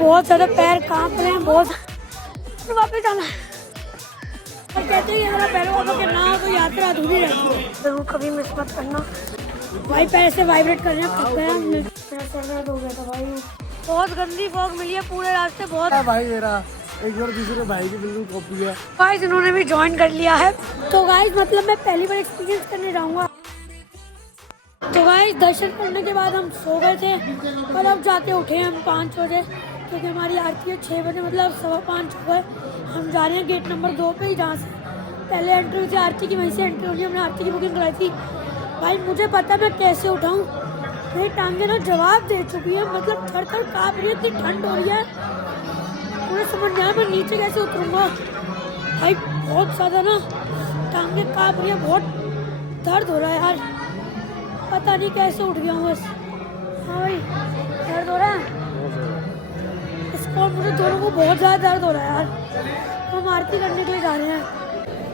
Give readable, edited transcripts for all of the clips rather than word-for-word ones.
बहुत ज़्यादा पैर कांप रहे हैं, बहुत वापस जाना है। और कहते हैं अगर पैरों वालों के ना हो तो यात्रा अधूरी रहती है। जरूर कभी मिस मत करना। भाई पैर से वाइब्रेट कर रहे हैं, थक गया, मेरा सर दर्द हो गया था भाई। बहुत गंदी फॉग मिली है पूरे रास्ते, बहुत भाई मेरा एक और दूसरे भाई की बिल्कुल कॉपी है। गाइस इन्होंने भी ज्वाइन कर लिया है। तो गाइस मतलब मैं पहली बार एक्सपीरियंस करने जाऊंगा। तो गाइस दर्शन करने के बाद हम सो गए थे और अब जाके उठे हम 5 बजे, क्योंकि हमारी आरती है 6 बजे, मतलब 5:15 हो गए। हम जा रहे हैं गेट नंबर 2 पे, जहाँ से पहले एंट्री हुई थी आरती की, वहीं से एंट्री होनी है। हमने आरती की बुकिंग कराई थी। भाई मुझे पता मैं कैसे उठाऊँ, मेरी टांगे ना जवाब दे चुकी है, मतलब थर थर काँप रही है, इतनी ठंड हो रही है, मुझे समझ नहीं आया मैं नीचे कैसे उतरूँगा। भाई बहुत ज़्यादा ना टांगे काँप रही है, बहुत दर्द हो रहा है यार, पता नहीं कैसे उठ गया हूँ बस। हाँ भाई दर्द हो रहा है इसको, मुझे दोनों को बहुत ज़्यादा दर्द हो रहा है यार। हम आरती करने के लिए जा रहे हैं।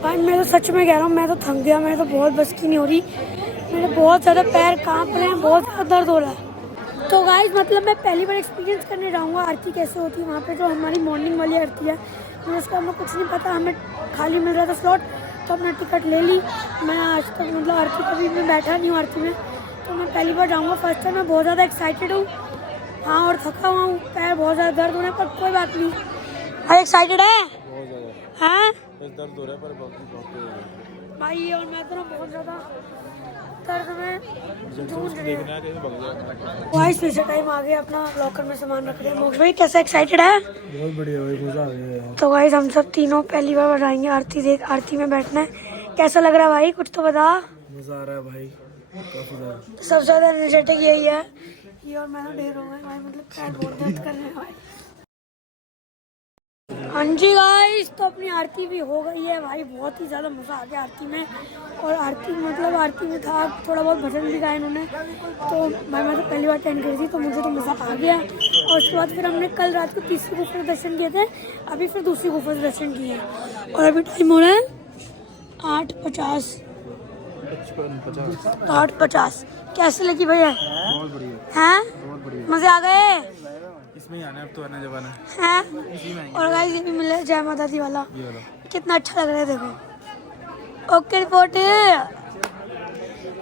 भाई मैं तो सच में कह रहा हूँ, मैं तो थक गया, मैं तो बहुत बस की नहीं हो रही, मेरे बहुत ज़्यादा पैर कांप रहे हैं, बहुत ज़्यादा दर्द हो रहा है। तो गाइस मतलब मैं पहली बार एक्सपीरियंस करने जाऊँगा आरती कैसे होती है वहाँ पे, जो हमारी मॉर्निंग वाली आरती है। मुझे उसका हमें कुछ नहीं पता, हमें खाली मिल रहा था स्लॉट, तो अपना टिकट ले ली। मैं आज तक मतलब आरती कभी मैं बैठा नहीं हूँ आरती में, तो मैं पहली बार जाऊँगा, फर्स्ट टाइम। मैं बहुत ज़्यादा एक्साइटेड हूँ, हाँ, और थका हुआ हूँ, पैर बहुत ज़्यादा दर्द हो रहे हैं, पर कोई बात नहीं। भाई एक्साइटेड है? बहुत ज़्यादा। हाँ दर्द हो रहा है पर बहुत भाई, और मैं तो ना बहुत ज़्यादा दर्द में जूझ रही हूँ। वाइस पीछे टाइम आ गया, अपना लॉकर में सामान रख रहे हैं। मोक्ष भाई कैसा एक्साइटेड है? बहुत बढ़िया भाई, मज़ा आ गया। तो गाइस हम सब तीनों पहली बार बजाएंगे आरती, आरती में बैठना है। कैसा लग रहा है भाई, कुछ तो बता। मज़ा आ रहा है भाई, काफ़ी ज़्यादा। सबसे ज़्यादा एनर्जेटिक यही है, ये और मैं तो ढेर हो गए भाई, मतलब पैर बहुत दर्द कर रहे हैं भाई। हाँ जी गाइस, तो अपनी आरती भी हो गई है भाई, बहुत ही ज़्यादा मज़ा आ गया आरती में। और आरती मतलब आरती में था थोड़ा बहुत भजन भी गाया इन्होंने, तो भाई मैं तो पहली बार अटेंड करी थी, तो मुझे तो मज़ा आ गया। और उसके बाद फिर हमने कल रात को तीसरी गुफा के दर्शन किए थे, अभी फिर दूसरी गुफा से दर्शन किए हैं। और अभी टाइम हो रहा है 8:50। 8:50 कैसे लगी भैया? बहुत बढ़िया, हैं? बहुत बढ़िया, मज़े आ गए? इसमें ही आना है अब तो, आना जमाना हैं? इसी में आएंगे। और गाइस ये भी मिले जय माता दी वाला, ये वाला कितना अच्छा लग रहा है देखो। ओके रिपोर्ट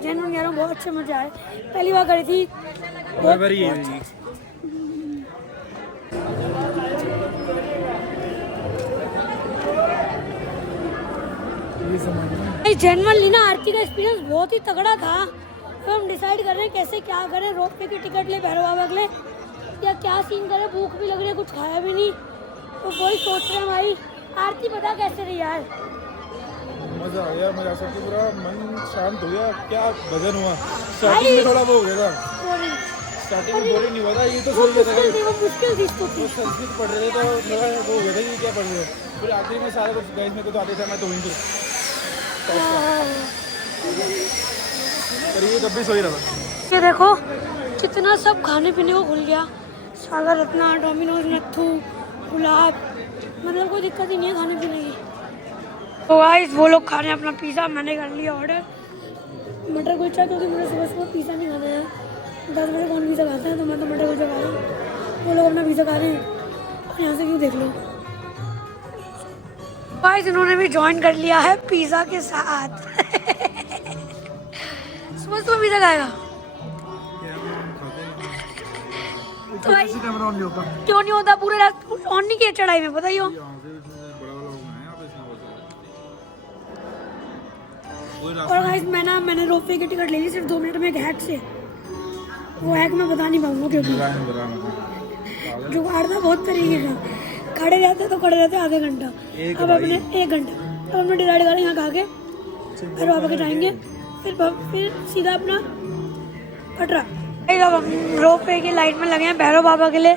जैन यारों, बहुत अच्छे मजे आए, पहली बार करी थी, बहुत जनरली ना आरती का एक्सपीरियंस बहुत ही तगड़ा था। तो हम डिसाइड कर रहे हैं कैसे क्या करें, रोप पे की टिकट ले भैरव बाबा के लिए, या क्या सीन करें, भूख भी लग रही है, कुछ खाया भी नहीं, तो वही सोच रहे हैं भाई। आरती पता कैसे रही यार? मज़ा आ गया, मज़ा सबको पूरा मन शांत हो गया। क्या भजन हुआ, स्टार्टिंग में थोड़ा वो हो गया था, स्टार्टिंग में बोरिंग नहीं हुआ था, ये तो वो सोच रहे थे मुश्किल थी, वो मुश्किल थी इसको थी। संस्कृत पढ़ रहे थे तो थोड़ा वो हो गया था कि क्या पढ़ रहे हैं, फिर आखिरी में सारा कुछ गैस में को तो आते थे, मैं तो वहीं से, पर ये तब भी सो ही रहा था। ये देखो कितना सब खाने पीने को खुल गया, सागर रत्ना, डोमिनोज, नत्थू, गुलाब, मतलब कोई दिक्कत ही नहीं है खाने पीने की। तो गाइस वो लोग खा रहे हैं अपना पिज़्ज़ा, मैंने कर लिया ऑर्डर मटर कुलचा, क्योंकि मुझे सुबह सुबह पिज़्ज़ा नहीं खाना है। 10 बजे कौन पिज़्ज़ा खाता है, तो मैं तो मटर कुलचा खा रहा हूँ, वो लोग अपना पिज़्ज़ा खा रहे हैं। और यहाँ से क्यों देख लो गाइस, इन्होंने भी ज्वाइन कर लिया है पिज़्ज़ा के साथ। सुबह सुबह पिज़्ज़ा खाएगा तो भाई क्यों नहीं होता, पूरे रात ऑन नहीं किया चढ़ाई में, बताइए। और गाइस मैंने रोपवे की टिकट ले ली सिर्फ 2 मिनट में एक हैक से, वो हैक मैं बता नहीं पाऊंगा क्योंकि जुगाड़ था बहुत तरीके का, खड़े रहते आधे घंटा, अब अपने 1 घंटा, अब हमने डिसाइड करें यहाँ खा के फिर वापस के जाएंगे, फिर सीधा अपना पटरा। अब हम रोपवे की लाइन में लगे हैं भैरव बाबा के लिए,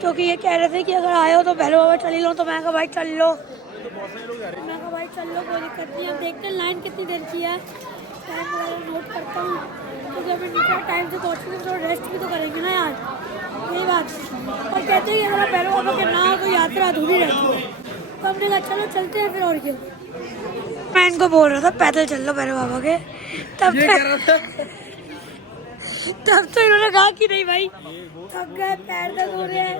क्योंकि ये कह रहे थे कि अगर आए हो तो भैरव बाबा चल लो, तो मैं कहा भाई चल लो, कोई दिक्कत नहीं है। अब देखते हैं लाइन कितनी देर की है, टाइम वगैरह नोट करता हूँ, क्योंकि अभी नीचे टाइम से पहुँचेंगे तो रेस्ट भी तो करेंगे ना यार, यही बात। और कहते हैं अगर भैरव बाबा के ना हो तो यात्रा अधूरी रहती है, तो हमने कहा चलो चलते हैं फिर, और क्यों। मैं इनको बोल रहा था पैदल चल लो भैरव बाबा के, तब तब तो इन्होंने कहा कि नहीं भाई थक गए, पैर दर्द हो रहे हैं।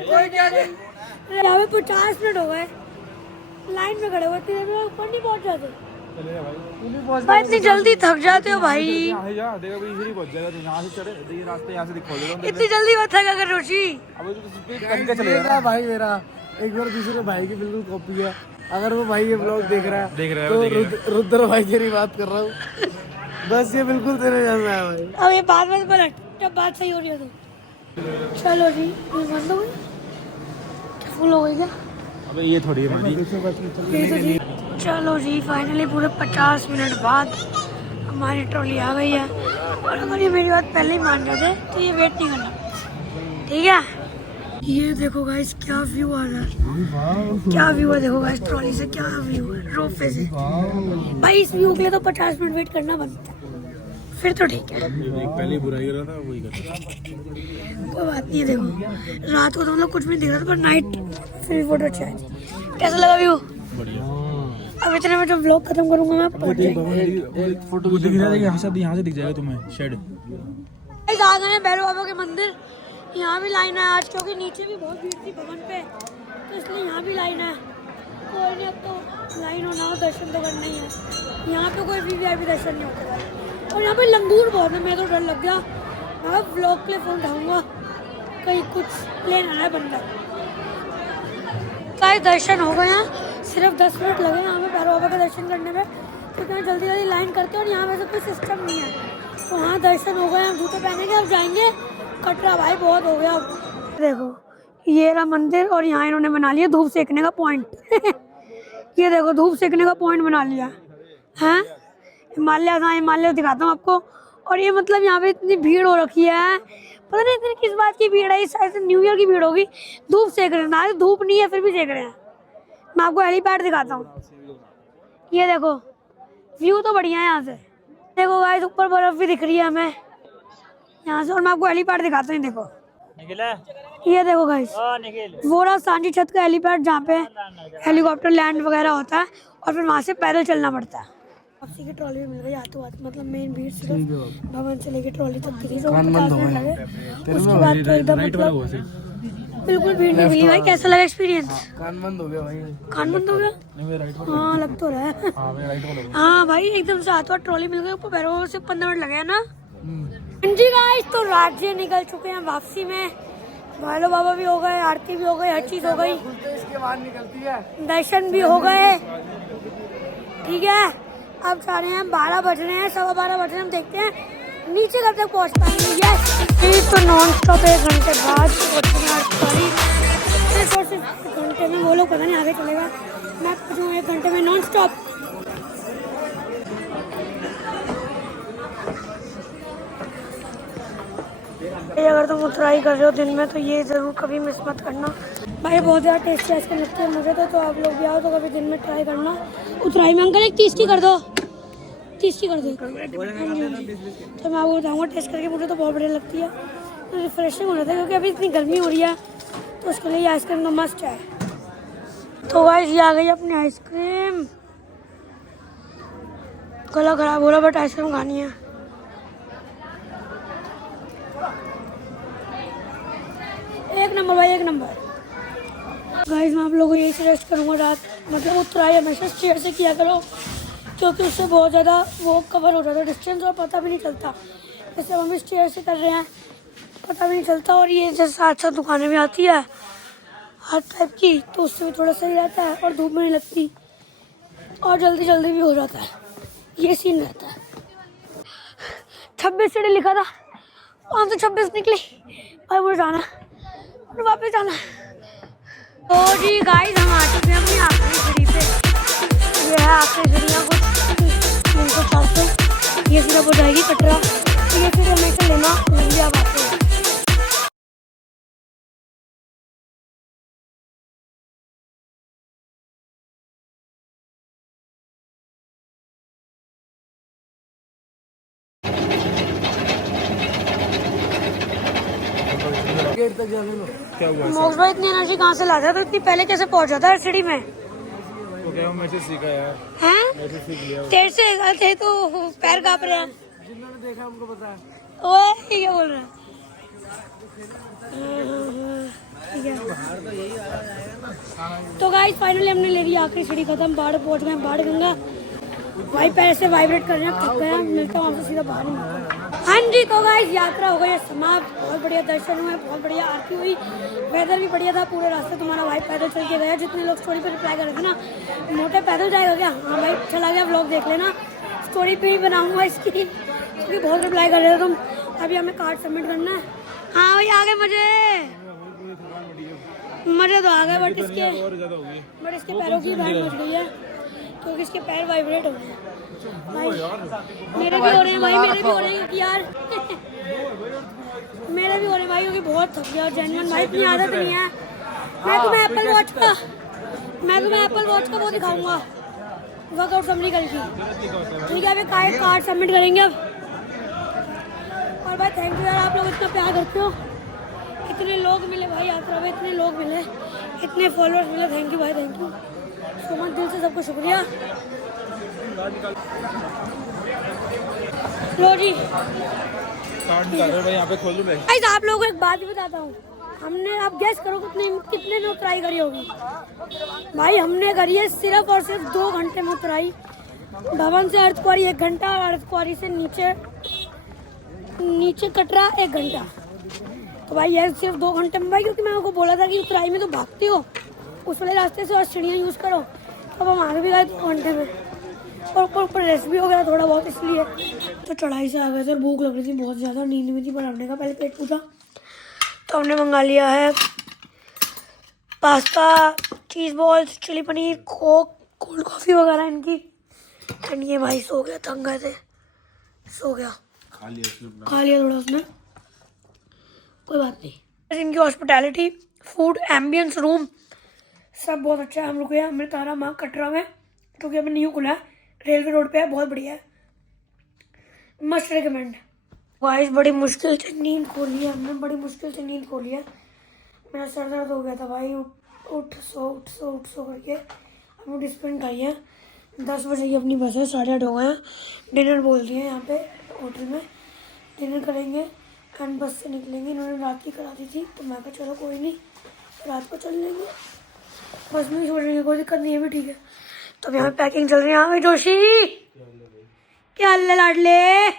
यहाँ पे 50 मिनट हो गए लाइन में खड़े हुए, इतनी देर में ऊपर नहीं पहुँच जाते भाई, इतनी जल्दी थक जाते हो भाई। यहाँ से चढ़े, ये रास्ते यहाँ से दिखा देगा। इतनी जल्दी मत थका कर रोशी। अबे तो स्पीड कम के चलेगा भाई मेरा एक बार दूसरे भाई की बिल्कुल कॉपी है। अगर वो भाई ये ब्लॉग देख रहा है तो रुद्र भाई तेरी बात कर रहा हूँ, बस ये बिल्कुल तेरे जैसा है भाई। अब ये बात में पलट, जब बात सही हो रही है तो चलो जी, ये बंद हो गई, फुल हो गई क्या? अबे ये थोड़ी है हमारी। ये तो जी, चलो जी फाइनली पूरे 50 मिनट बाद हमारी ट्रॉली आ गई है। और अगर ये मेरी बात पहले ही मान जाते तो ये वेट नहीं करना, ठीक है? ये देखो गाइस क्या व्यू आ रहा है, क्या व्यू है, देखो गाइस ट्रॉली से क्या व्यू है, रोपवे से। भाई इस व्यू के लिए तो 50 मिनट वेट करना बनता है, फिर तो ठीक है। पहले बुराई कर रहा था वही कर। कोई बात नहीं है, देखो रात को तो मतलब कुछ भी नहीं दिख रहा था, पर नाइट फिर फोटो अच्छा है। कैसा लगा व्यू? अब इतने में जब व्लॉग खत्म करूंगा मैं पहुंच जाएंगे। फोटो दिख रहा है, यहाँ से दिख जाएगा तुम्हें शेड। आ गए हैं भैरव बाबा के मंदिर। यहाँ भी लाइन है आज, क्योंकि नीचे भी बहुत भीड़ थी भवन पे, तो इसलिए यहाँ भी लाइन है। कोई नहीं, अब तो लाइन हो ना हो दर्शन तो करना ही है। यहाँ पे कोई वीवीआईपी दर्शन नहीं होता। और यहाँ पे लंगूर बहुत है, मेरा तो डर लग गया। मैं व्लॉग के लिए फोन उठाऊंगा, कहीं कुछ प्लेन आना है बंदा। कई दर्शन हो गए हैं, सिर्फ 10 मिनट लगे यहाँ पे भैरव बाबा के दर्शन करने में, क्योंकि यहाँ जल्दी जल्दी लाइन करते हैं और यहाँ वैसे कोई सिस्टम नहीं है। तो वहाँ दर्शन हो गए, हम जूते पहनेंगे, अब जाएंगे कटरा। भाई बहुत हो गया। देखो ये रहा मंदिर, और यहाँ इन्होंने बना लिया धूप सेकने का पॉइंट। ये देखो धूप सेकने का पॉइंट बना लिया है। हिमालय, हाँ हिमालय दिखाता हूँ आपको। और ये मतलब यहाँ पे इतनी भीड़ हो रखी है, पता नहीं इतनी किस बात की भीड़ है। इस शायद न्यू ईयर की भीड़ होगी। धूप सेक रहे हैं ना, धूप नहीं है फिर भी सेक रहे हैं। मैं आपको हेलीपैड दिखाता हूँ, ये देखो व्यू तो बढ़िया है यहाँ से। देखो गाइस ऊपर बर्फ भी दिख रही है हमें यहाँ से। और मैं आपको हेलीपैड दिखाता हूँ, देखो ये देखो गाइस, वो रहा सांची छत का हेलीपैड, जहाँ पे हेलीकॉप्टर लैंड वगैरह होता है, और फिर वहाँ से पैदल चलना पड़ता है। वापसी की ट्रॉली भी मिल गई हाथों हाथ, मतलब मेन भीड़ सिर्फ भवन से लेके ट्रॉली तक की थी, तो 50 मिनट लगे। उसके बाद तो एकदम मतलब बिल्कुल भीड़ नहीं मिली। भाई कैसा लगा एक्सपीरियंस? कान बंद हो गया भाई। कान बंद हो गया? हाँ लग तो रहा है। हाँ भाई एकदम से हाथों हाथ ट्रॉली मिल गई। ऊपर भैरव से 15 मिनट लगे हैं ना। जी गाइस तो राज्य निकल चुके हैं वापसी में। भैरव बाबा भी हो गए, आरती भी हो गई, हर चीज हो गई, इसके बाद निकलती है, दर्शन भी हो गए, ठीक है। अब जा रहे हैं, 12 बज रहे हैं, 12:15 बज रहे हैं। हम देखते हैं नीचे कब तक पहुंच पाएंगे। यस तो नॉन स्टॉप 1 घंटे बाद सिर्फ 1 घंटे में, वो लोग पता नहीं आगे चलेगा, मैं पहुंचूँ 1 घंटे में नॉन स्टॉप। अगर तुम उतराई कर रहे हो दिन में तो ये जरूर कभी मिस मत करना भाई, बहुत ज़्यादा टेस्टी आइसक्रीम लगती है मुझे तो आप लोग भी आओ तो कभी दिन में ट्राई करना। उतराई में अंकल एक 30 की कर दो, 30 की कर दो। तो मैं आपको बताऊँगा टेस्ट करके, मुझे तो बहुत बढ़िया लगती है, तो रिफ्रेशिंग हो जाता है, क्योंकि अभी इतनी गर्मी हो रही है तो उसके लिए आइसक्रीम तो मस्ट है। तो गाइस ये आ गई अपनी आइसक्रीम। गला खराब हो रहा बट आइसक्रीम खानी है। एक नंबर भाई, एक नंबर। गाइस मैं आप लोगों को यही सजेस्ट करूँगा, रात मतलब उतराई हमेशा स्टेयर से किया करो, क्योंकि उससे बहुत ज़्यादा वो कवर हो जाता है डिस्टेंस, और पता भी नहीं चलता। जैसे हम भी स्टेयर से कर रहे हैं, पता भी नहीं चलता। और ये जैसे साथ साथ दुकानें भी आती है हर टाइप की, तो उससे भी थोड़ा सही रहता है, और धूप में नहीं लगती, और जल्दी जल्दी भी हो जाता है, ये सीन रहता है। 26 सीढ़ी लिखा था, वहाँ से 26 निकली भाई, मुझे जाना और वापस जाना। तो जी गाइस हम आ चुके हैं अपनी आखिरी सीढ़ी पे। ये है आखिरी सीढ़ियाँ कुछ 300-400, ये सीधा हो जाएगी कटरा। तो ये सीढ़ी हमेशा लेना जल्दी आप आते हैं। क्या हुआ? मोक्ष भाई इतनी एनर्जी कहाँ से लाता है, तो इतनी पहले कैसे पहुँच जाता है सीढ़ी में? तो क्या मैं से सीखा यार, हैं? मैं से सीख लिया। तेरे से तो पैर काँप रहे हैं। जिन्होंने देखा उनको पता है। ओए क्या बोल रहा है? ठीक है। तो गाइस फाइनली हमने ले लिया आखिरी सीढ़ी खत्म, बाढ़ पहुंच गए, बाढ़ गंगा। भाई पैर से वाइब्रेट कर रहे हैं, थक गए हैं, मिलता हूँ आपसे सीधा बाहर ही मिलता हूँ। हाँ जी, तो गाइस यात्रा हो गई है समाप्त। बहुत बढ़िया दर्शन हुए, बहुत बढ़िया आरती हुई, वेदर भी बढ़िया था पूरे रास्ते। तुम्हारा भाई पैदल चल के गया। जितने लोग स्टोरी पे रिप्लाई कर रहे थे ना, मोटे पैदल जाएगा क्या? हाँ भाई चला गया, व्लॉग देख लेना, स्टोरी पे ही बनाऊंगा इसकी, क्योंकि बहुत रिप्लाई कर रहे थे तुम। अभी हमें कार्ड सबमिट करना है। हाँ भाई आ गए मजे तो आ गए, बट इसके पैरों की बैंड बच गई है, क्योंकि इसके पैर वाइब्रेट हो रहे हैं। भाई मेरे भी हो रहे हैं भाई, मेरे भी हो रहे हैं यार मेरे भी हो रहे हैं भाई, क्योंकि बहुत थक गया। जेन्युइन भाई इतनी आदत नहीं है। मैं तुम्हें एप्पल वॉच का वो दिखाऊंगा, वर्कआउट समरी कल की। ठीक है, अभी कार्ड सबमिट करेंगे अब। और भाई थैंक यू यार, आप लोग इतना प्यार करते हो। इतने लोग मिले भाई यात्रा में, इतने लोग मिले, इतने फॉलोअर्स मिले। थैंक यू भाई, थैंक यू सो मच, दिल से सबको शुक्रिया। लो जी यहाँ पे खोल दूं मैं। भाई आप लोगों को एक बात भी बताता हूँ। हमने, आप गैस करो कितने में उतराई करी होगी। भाई हमने करी है सिर्फ और सिर्फ 2 घंटे में उतराई। भवन से अर्धकुंवारी 1 घंटा, और अर्धकुंवारी से नीचे कटरा 1 घंटा। तो भाई ये सिर्फ 2 घंटे में भाई, क्योंकि मैं आपको बोला था कि उतराई में तो भागते हो उस वाले रास्ते से और सीढ़ियाँ यूज़ करो। अब हम आगे भी गए 2 घंटे में, और ऊपर रेस्ट भी हो गया थोड़ा बहुत, इसलिए। तो चढ़ाई से आ गए थे, भूख लग रही थी बहुत ज़्यादा, नींद में थी, पर हमने कहा पहले पेट पूजा। तो हमने मंगा लिया है pasta, cheese balls, chilli paneer, coke, cold coffee वगैरह इनकी। एंड ये भाई सो गया, थक गए थे, सो गया, खा लिया थोड़ा उसने, कोई बात नहीं। इनकी हॉस्पिटैलिटी, फूड, एम्बियंस, रूम सब बहुत अच्छा है। हम रुके हैं अमृतारा माँ कटरा में, क्योंकि अभी न्यू खुला है, रेलवे रोड पे है, बहुत बढ़िया है, मस्ट रिकमेंड। वाइस बड़ी मुश्किल से नींद खो ली है हमने, बड़ी मुश्किल से नींद खो ली है। मेरा सर दर्द हो गया था भाई, उठ सो करके हमने डिस्पेंड खाई है। 10 बजे की अपनी बस है, 8:30 हो गए हैं। डिनर बोल दिए यहाँ पे होटल में, डिनर करेंगे एंड बस से निकलेंगे। इन्होंने रात की करा दी थी, तो मैं कहा चलो कोई नहीं, रात को चल लेंगे, बस में ही छोड़ लेंगे, कोई दिक्कत नहीं है, भी ठीक है। तो यहाँ पे पैकिंग चल रही है। हाँ जोशी क्या हाल है लाडले?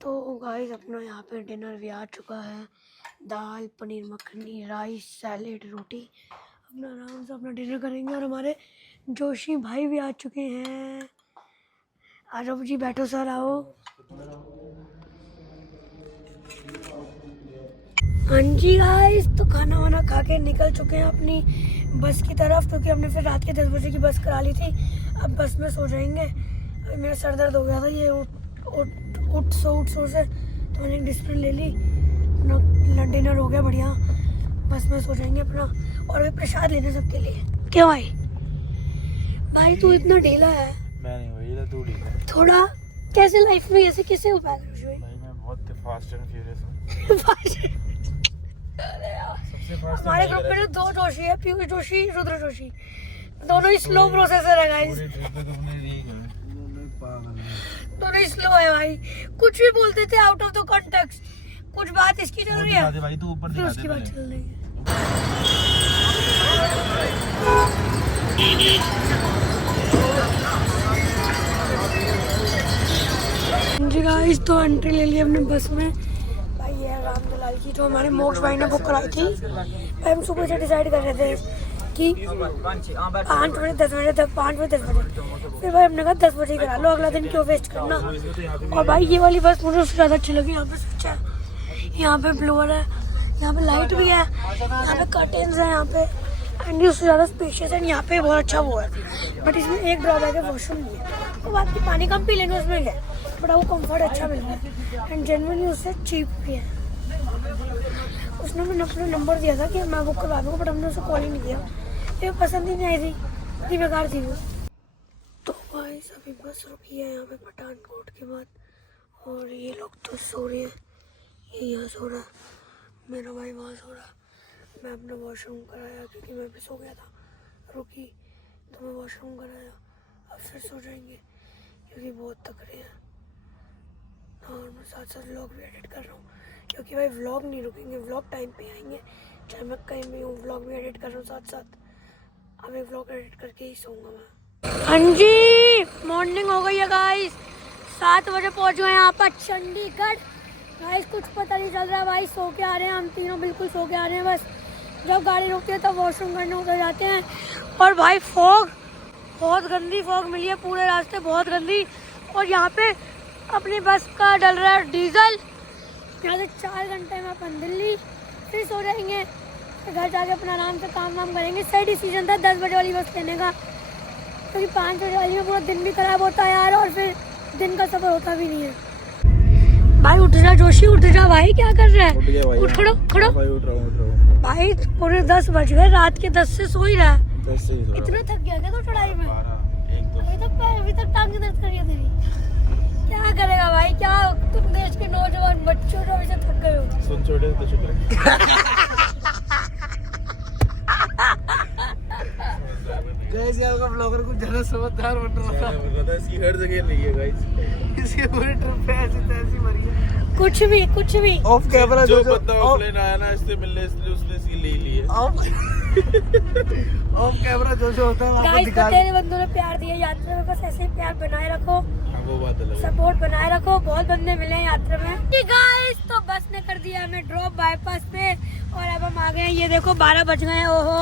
तो गाइस अपना यहाँ पे डिनर भी आ चुका है, दाल, पनीर मखनी, राइस, सैलेड, रोटी। अपना आराम से अपना डिनर करेंगे। और हमारे जोशी भाई भी आ चुके हैं। आ जाओ जी, बैठो सर, आओ। हाँ जी गाइस, तो खाना वाना खा के निकल चुके हैं अपनी बस की तरफ, क्योंकि हमने फिर रात के 10 बजे की बस करा ली थी। अब बस में सो जाएंगे। अभी मेरा सर दर्द हो गया था, ये उठ सो से, तो मैंने डिस्प्ले ले ली, अपना डिनर हो गया बढ़िया, बस में सो जाएंगे अपना। और अभी प्रसाद लेने सबके लिए। क्यों भाई तू इतना ढीला है? मैं नहीं भाई, तू ढीला थोड़ा। कैसे लाइफ में ऐसे कैसे हो पाया भाई? मैं बहुत फास्ट एंड फ्यूरियस हूँ। हमारे ग्रुप में 2 जोशी है, पीयूष जोशी, रुद्र जोशी, दोनों ही स्लो प्रोसेसर है गाइस, दोनों ही स्लो है भाई। कुछ भी बोलते थे आउट ऑफ द कॉन्टेक्स्ट, कुछ बात इसकी चल रही है भाई, तू ऊपर फिर उसकी बात चल रही है। जी गाइस, तो एंट्री ले ली हमने बस में। भाई ये है रामदलाल की, जो हमारे मोक्ष भाई ने बुक कराई थी। भाई हम सुबह से डिसाइड कर रहे थे कि 5 बजे 10 बजे तक, 5 बजे 10 बजे, फिर भाई हमने कहा 10 बजे करा लो, अगला दिन क्यों वेस्ट करना। और भाई ये वाली बस मुझे उससे ज़्यादा अच्छी लगी। यहाँ पे स्विच है, यहाँ पे ब्लोअर है, यहाँ पे लाइट भी है, यहाँ पे कर्टेन्स है यहाँ पे, एंड उससे ज़्यादा स्पेशियस है। यहाँ पे बहुत अच्छा वो है, बट इसमें एक ड्रॉबैक है, वॉशरूम नहीं है। तो बात की पानी कम पी लेंगे उसमें क्या, बट वो कंफर्ट अच्छा मिलता है एंड जेन्युइनली उससे चीप भी है। उसने मैंने अपना नंबर दिया था कि मैं बुक करवा दूँगा, बट हमने उसे कॉल ही नहीं किया, ये पसंद ही नहीं आई थी, इतनी बेकार थी वो। तो भाई अभी बस रुकी है यहाँ पे पठानकोट के बाद, और ये लोग तो सो रहे हैं, ये यहाँ सो रहा है, मेरा भाई वहाँ सो रहा है। मैं अपना वॉशरूम कराया, क्योंकि मैं भी सो गया था, रुकी तो मैं वॉशरूम कराया। अब फिर सो जाएंगे क्योंकि बहुत थक रहे हैं। और मैं साथ साथ व्लॉग भी एडिट कर रहा हूँ क्योंकि भाई व्लॉग नहीं रुकेंगे, व्लॉग टाइम पे आएंगे, चाहे मैं कहीं भी हूँ। व्लॉग भी एडिट कर रहा हूँ साथ साथ। अब एक व्लॉग एडिट करके ही सोऊंगा मैं। हाँ जी, मॉर्निंग हो गई है गाइस। 7 बजे पहुँच गए यहाँ पर चंडीगढ़। गाइस कुछ पता नहीं चल रहा भाई, सो के आ रहे हैं हम तीनों, बिल्कुल सो के आ रहे हैं। बस जब गाड़ी रुकती है तब वॉशरूम करने उतर जाते हैं। और भाई फॉग, बहुत गंदी फॉग मिली है पूरे रास्ते, बहुत गंदी। और यहाँ पे अपनी बस का डल रहा है डीजल। यहाँ से 4 घंटे में अपन दिल्ली, फिर सो जाएंगे, फिर घर जाके अपना आराम से काम वाम करेंगे। सही डिसीजन था 10 बजे वाली बस लेने का, क्योंकि 5 बजे वाली में पूरा दिन भी खराब होता है यार, और फिर दिन का सफर होता भी नहीं है। भाई उठ जा जोशी, उठ जा भाई, क्या कर रहा है? उठ खड़ो खड़ो भाई, पूरे 10 बज गए, रात के 10 से सो ही रहा है। इतना थक गया क्या तू चढ़ाई में? अभी तक टांग दर्द कर रही है तेरी। क्या करेगा भाई, क्या तुम देश के नौजवान बच्चों जो अभी से थक गए हो। सुन छोटे तो चुप रहे। गाइस यार का ब्लॉगर कुछ ज्यादा समझदार बन रहा था। इसकी हर जगह नहीं है गाइस, इसके पूरे ट्रिप पे ऐसी तैसी मरी है। कुछ भी ऑफ कैमरा जो बंदा ऑफलाइन आया ना इससे मिलने, इसलिए उसने इसकी ले ली है। ऑफ कैमरा जो होता है आपको गाइस, दिखा। तेरे बंदों ने प्यार दिया यात्रा में, बस ऐसे ही प्यार बनाए रखो, वो बात अलग है। सपोर्ट बनाए रखो। बहुत बंदे मिले हैं यात्रा में। गाइस तो बस ने कर दिया हमें ड्रॉप बाईपास पे, और अब हम आ गए हैं। ये देखो 12 बज गए हैं। ओहो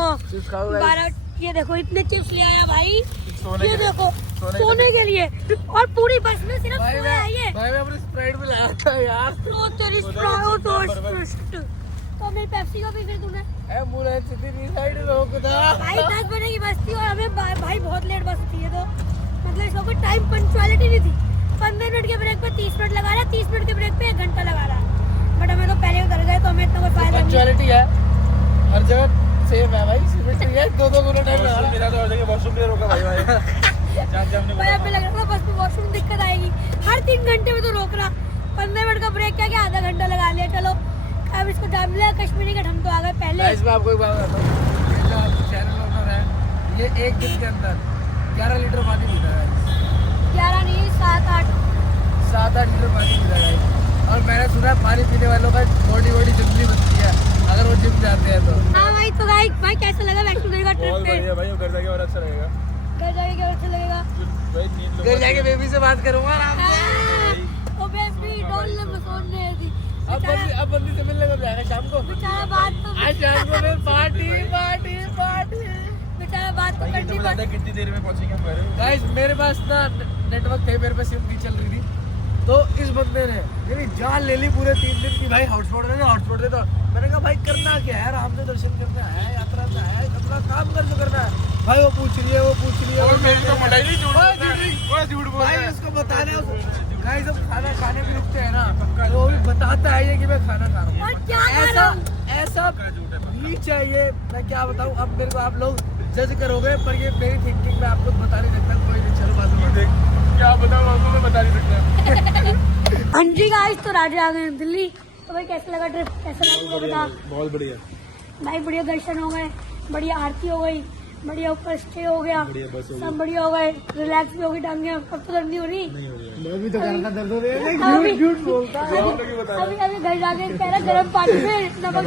12, ये देखो इतने चिप्स ले आया भाई, ये देखो सोने के लिए। और पूरी बस में सिर्फ सोया है ये। भाई मैं अपनी स्प्राइट में लाया था यार। तो तेरी स्प्राइट तो मेरी पेप्सी को भी फिर तूने। ए मुझे सिटी साइड रोकदा। भाई 10 बजे की बस थी और हमें भाई बहुत लेट बस थी ये तो, मतलब इसका कोई टाइम पंक्चुअलिटी नहीं थी। 15 मिनट के ब्रेक पे 30 मिनट लगा रहा है, 30 मिनट के ब्रेक पे 1 घंटा लगा रहा है। बट हमें तो पहले उतर गए तो हमें इतना कोई फायदा नहीं। पंक्चुअलिटी है हर जगह सेम है भाई, सिमेट्री है। 2-2 गुना टाइम लगा रहा है। मेरा तो हर जगह वॉशरूम भी रोका भाई। जाम भाई हमें लग रहा था बस में वॉशरूम दिक्कत आएगी, हर 3 घंटे में तो रोक रहा। 15 मिनट का ब्रेक क्या आधा घंटा लगा लिया। चलो अब इसको जाम लिया, कश्मीरी का हम तो आ गए पहले। गाइस मैं आपको एक बात बताता हूँ, ये जो चैनल ओनर है ये एक दिन के अंदर 11 लीटर पानी पीता है। 11 नहीं 7-8 लीटर पानी पीता है। और मैंने सुना है पानी पीने वालों का बॉडी जल्दी बनती है अगर वो जिम जाते हैं तो। हाँ भाई, तो भाई कैसा लगा वैष्णो देवी का ट्रिप बहुत पे? बढ़िया भाई, वो घर जाके और अच्छा रहेगा। घर जाके क्या अच्छा लगेगा? भाई नींद लो। घर जाके बेबी से बात करूंगा आराम से। ओ बेबी डोल ले मसोन ने दी। अब बंदी से मिलने कब जाएगा शाम को? बेचारा बात तो आज शाम को फिर पार्टी। बेचारा बात तो करनी पड़। कितनी देर में पहुंचेंगे हम घर? गाइस मेरे पास ना नेटवर्क थे, मेरे पास सिम नहीं चल रही थी, तो इस बंदे ने मेरी जान ले ली पूरे 3 दिन की। भाई हॉटस्पॉट दे दो। मैंने कहा भाई करना क्या है, राम से दर्शन करना है, यात्रा में है, अपना काम कर जो करना है। भाई वो पूछ रही है और मेरी तो मटाई नहीं झूठ बोल भाई उसको बताना है। गाइस जब खाना खाने भी रुकते हैं ना तो वो भी बताता है ये कि मैं खाना खा रहा हूँ। और क्या कर रहा हूँ? ऐसा नहीं चाहिए। मैं क्या बताऊँ, अब मेरे को आप लोग जज करोगे, पर ये मेरी थिंकिंग में आपको बता नहीं सकता। कोई नहीं, चलो बात में देख क्या बताऊँ आपको, मैं बता नहीं सकता। हाँ जी गाइस, तो राजे आ गए हैं दिल्ली। तो भाई कैसा लगा ट्रिप, कैसा लगा बता। बहुत बढ़िया भाई बढ़िया दर्शन हो गए, बढ़िया आरती हो गई, बढ़िया ऊपर स्टे हो गया, बढ़िया बस हो सब बढ़िया हो गए, रिलैक्स भी होगी टांगे। अब तो दर्द नहीं हो रही। मैं भी तो घर का दर्द हो रहा है। अभी- झूठ बोलता है। अभी घर जाके कह रहा गर्म पानी में नमक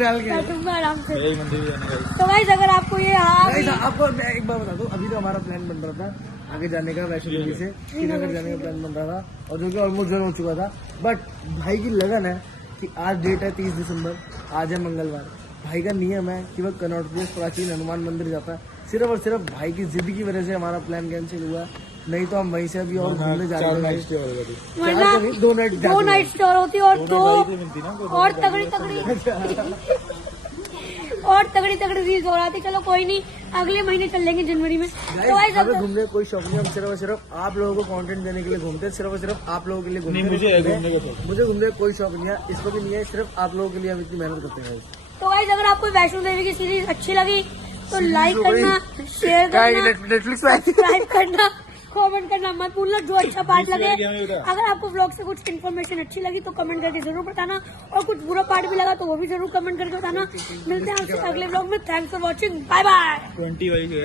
डाल के बैठूंगा आराम से। यही मंदिर भी जाने का। तो गाइस अगर आपको ये गाइस आपको मैं एक बार बता दूं, अभी तो हमारा प्लान बन रहा था आगे जाने का, वैष्णो देवी से श्रीनगर जाने का प्लान बन रहा था, और जो कि ऑलमोस्ट डन हो चुका था। बट भाई की लगन है कि आज डेट है 30 दिसंबर, आज है मंगलवार। भाई का नियम है कि वह कनॉट प्लेस प्राचीन हनुमान मंदिर जाता है। सिर्फ और सिर्फ भाई की जिद की वजह से हमारा प्लान कैंसिल हुआ, नहीं तो हम वहीं से अभी और घूमने जा रहे हैं। 2 नाइट स्टे और होती और 2 और तगड़ी रील्स हो रहा थी। चलो कोई नहीं, अगले महीने चल लेंगे जनवरी में। तो भाई सब घूमने कोई शौक नहीं, हम सिर्फ और सिर्फ आप लोगों को कंटेंट देने के लिए घूमते हैं, सिर्फ और सिर्फ आप लोगों के लिए घूमते हैं। मुझे घूमने का शौक, मुझे घूमने का कोई शौक नहीं है, इसको भी नहीं है, सिर्फ आप लोगों के लिए हम इतनी मेहनत करते हैं। तो गाइस अगर आपको वैष्णो देवी की सीरीज अच्छी लगी तो लाइक करना, शेयर करना, नेटफ्लिक्स सब्सक्राइब करना, कमेंट करना मत भूलना जो अच्छा पार्ट लगे। अगर आपको व्लॉग से कुछ इन्फॉर्मेशन अच्छी लगी तो कमेंट करके जरूर बताना, और कुछ बुरा पार्ट भी लगा तो वो भी जरूर कमेंट करके बताना। मिलते हैं आपसे अगले व्लॉग में। Thanks for watching, bye bye. 20 वही है।